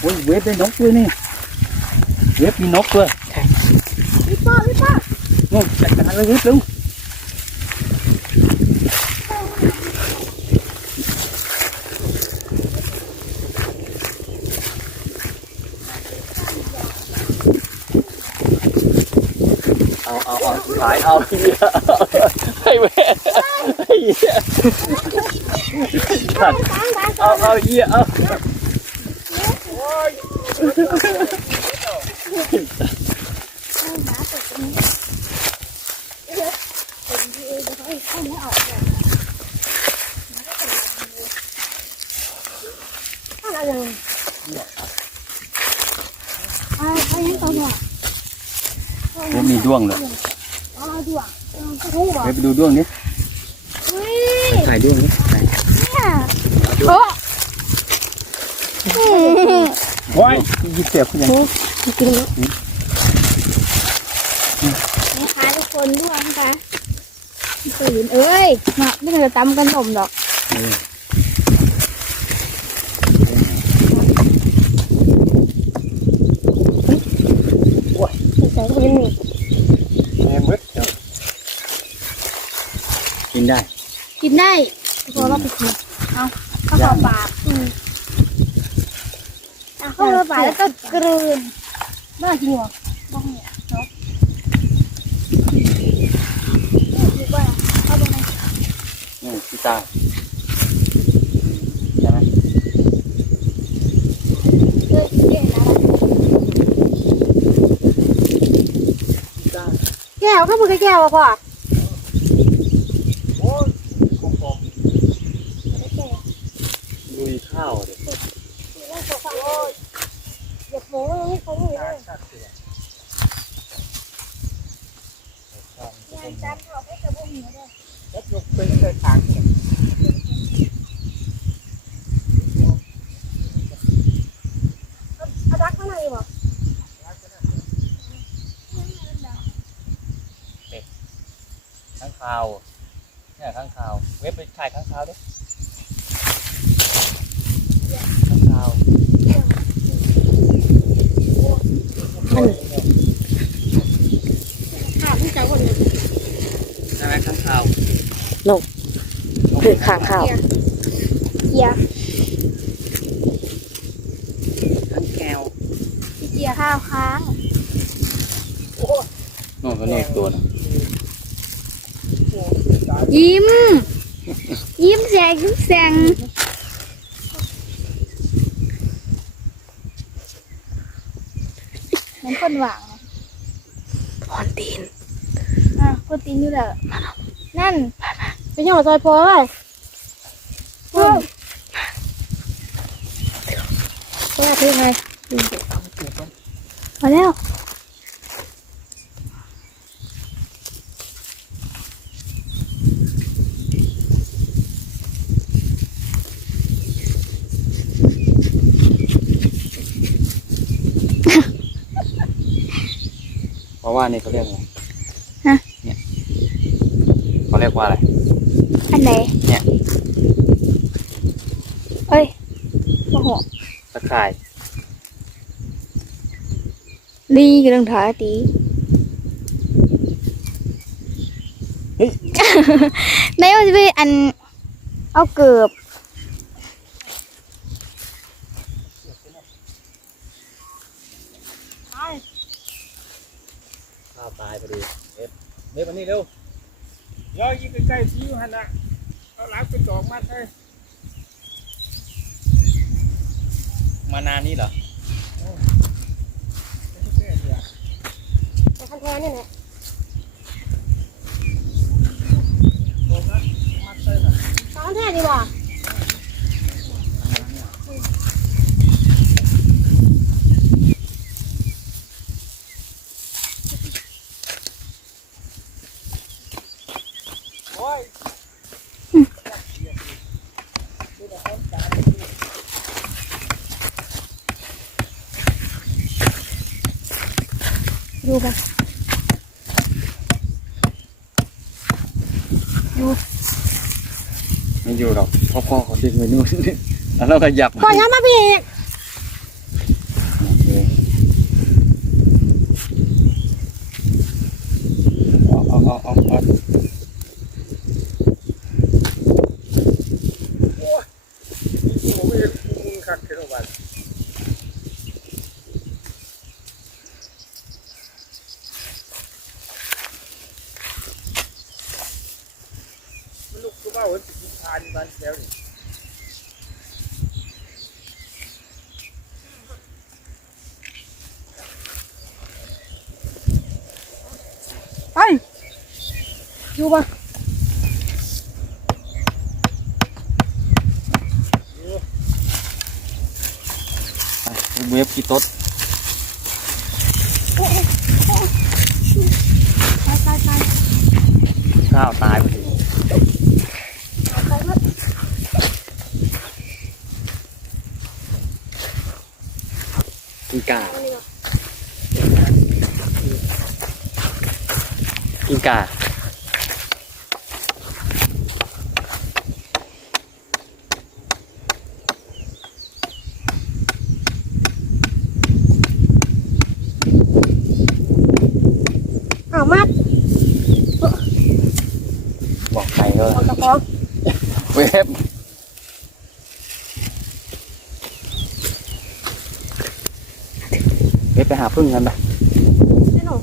โอ้ยเวฟได้นกด้วยนี่ เวฟมีนกด้วยพี่ป้าพี่ป้านู่นจัดการเลยเวฟเร็วเอาเอาเอาขายเอาเหี้ยให้เวฟให้เหี้ยขัดตามตามเอาเอาเหี้ยเอา อะไรอ่าใครยังตัวหั วเวฟมีด้วงเลยอ๋อด้วงกระทู้บ่เวฟไปดูด้วงนี้เฮ้ยถ่ายด้วงนี้ถ่ายเนี่ยโอ้ว้ายยิ่งเสียบขึ้นยัง กินแล้วนะคะทุกคนด้วยนะคะตื่นเอ้ยเนาะไม่เคยตำกันหนมดอกใส่คนนี้แม่มืดกินได้กินได้พอเราไปกินเอาข้าวขาวปากอืม เอาเข้าไปแล้วก็กลืนบ้าจริงเหรอบ้าเนี่ยเนาะดูว่าเข้าไปในนี่พี่ตาใช่ไหมเอ้ยเอ๊ะนะแก้วข้าวมือแก้วอะพ่อโอ้ยคงคงลุยข้าวเด็ก อย่าโม้ให้เขาเลยยายจำเขาให้กระบุ้งหัวด้วยแล้วยกเป็นเลยทางเอาดักข้างในบ่ข้างคาวเนี่ยข้างคาว เว็บไปถ่ายข้างคาวดิข้างคาว ถามที่เจ้าคนนึง ใช่ไหม ข้างคาวคือข้างข้าวเกียร์ข้างแก้วเกียร์ข้าวค้างโน่นก็นี่ตัวนึงยิ้ม ยิ้มแสงยิ้มแสงเหมือนคนหวังพอนตีนอะคนตีนอยู่แล้ว นั่น ไปยังหัวซอยพอเลยเฮ้ยก็อยากเป็นไงมาแล้วเพราะว่านี่เขาเรียกอะไรฮะเนี่ย เขาเรียกว่าอะไร อันไหนเนี่ย เอ้ยโอ้โหตะข่ายลีกับรองเท้าตีในมันจะเป็นอัน เอาเกือบ ข้าวตายพอดีเว็บเว็บอันนี้เร็ว ย่อยิงใกล้ๆที่หันน่ะเอาหลังไปจอกมัดเลยมานานนี่เหรอแต่คันแท้นี่แหละมัดเลยน่ะสองแท้ดีกู่ไม่อยู่หรอกพ่อพ่อเขาทิ้งไว้นู่น แล้วเราก็หยับก่อนยน้ำมาพี่อีกเอาเอาเอาเอาอาโอ้ ไปอยู่ปะไปเวฟกี่ต๊ดตายตายตายข้าวตายไปทีตายหมดกินกา อันนี้ก็กินกาอ้าวมัดบอกใครก็ออกจากของเวฟเวฟไปหาพึ่งกันไป ไม่หนู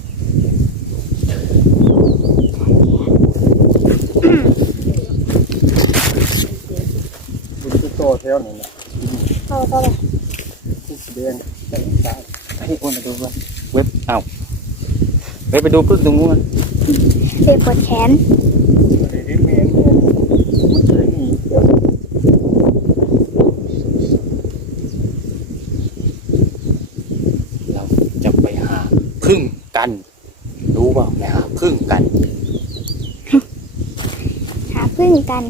บุญ ทุกโตแถวนี่แหละเข้าเข้าเลยทุกเดือนแต่ตายให้อ้วนมาดูว่าเว็บเอ้าเว็บไปดูพึ่งตรงนู้นเจ็บปวดแขนเดี๋ยวเมนเนี่ยมันเคยหนีเดี๋ยวเราจะไปหาพึ่งกัน รู้เปล่าไปหาพึ่งกัน หาพึ่งกัน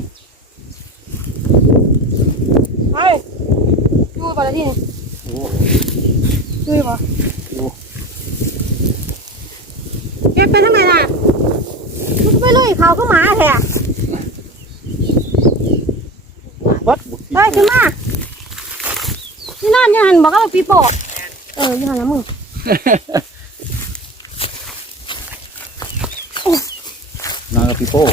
ไปอยู่ปะละที่นี่โอ้อยู่ปะดูแกเป็นทำไมล่ะมึงก็ไปลุยเขาก็หมาแท้วัดบุกเฮ้ยขึ้นมานี่นอนอยังหันบอกว่าปีโป้เอออยังหันแล้วมึงนอนกับพี่โป้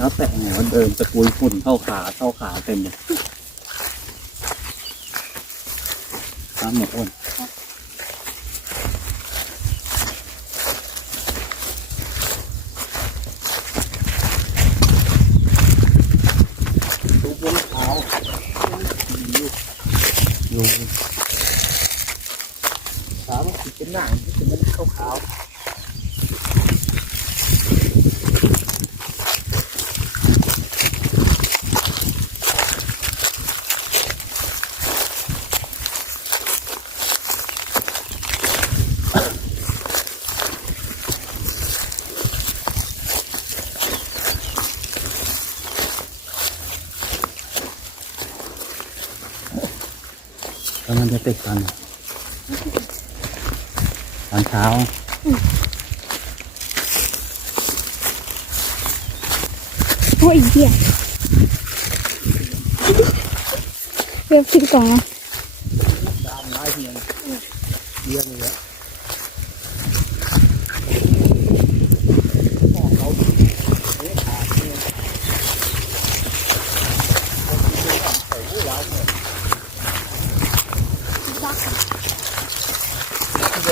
ใส่เท้าแตะไงวันเดินตะกุยฝุ่นเข้าขาเข้าขาเต็มเลยตามหมดอ้วนดูบนขาวอยู่ขาวมันเป็นหนังที่เป็นขาว แล้วมันจะติดตอนไหนตอนเช้าโอ้ยเหี้ยเรียบทิ้งกล่องนะตามลายเฮียงเฮียงเลย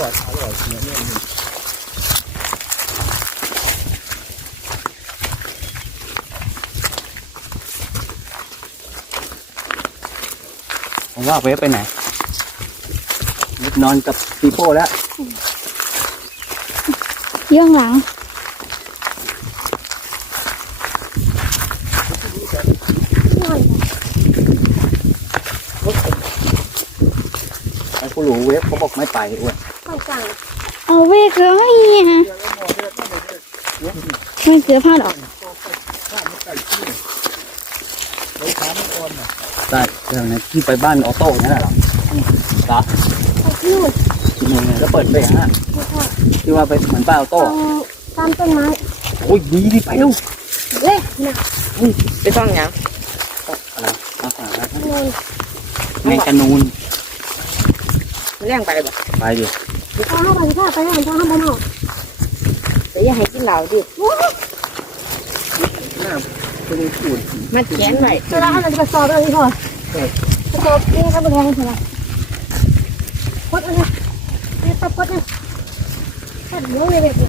อดอร่อยเนี่ยเนี่ยผมว่าเวฟไปไหนนอนกับพี่โป้แล้ว เยื่องหลังไอ้ผู้หลูเวฟเขาบอกไม่ไปอ้วน เอาเวกเลยไม่เสือผ้าหรอกเราถามมันก่อนนะใช่เรื่องนี้ที่ไปบ้านออโต้นั่นแหละเหรอเหรอนู่นที่มึงเนี่ยแล้วเปิดเพลงอะที่ว่าไปเหมือนป้าออโต้ตามตามต้นไม้โอ้ยดีดีไปลูกเว้ยนะไปซ่องหยังอะไรมาหานู่นแมงกะนูนมันเลี้ยงไปบ่ไปดิ พาเข้าไปพาไปพาเข้าไปเนาะแต่อย่าให้กินเหล้าดิน้ำเป็นปูนมันแขนหน่อยเวลาเราจะกระสอบอะไรก่อนกระสอบนี่ครับแรงใช่ไหมพดอันนี้นี่ตับพดเนี่ยตัดเนื้อเลยแบบ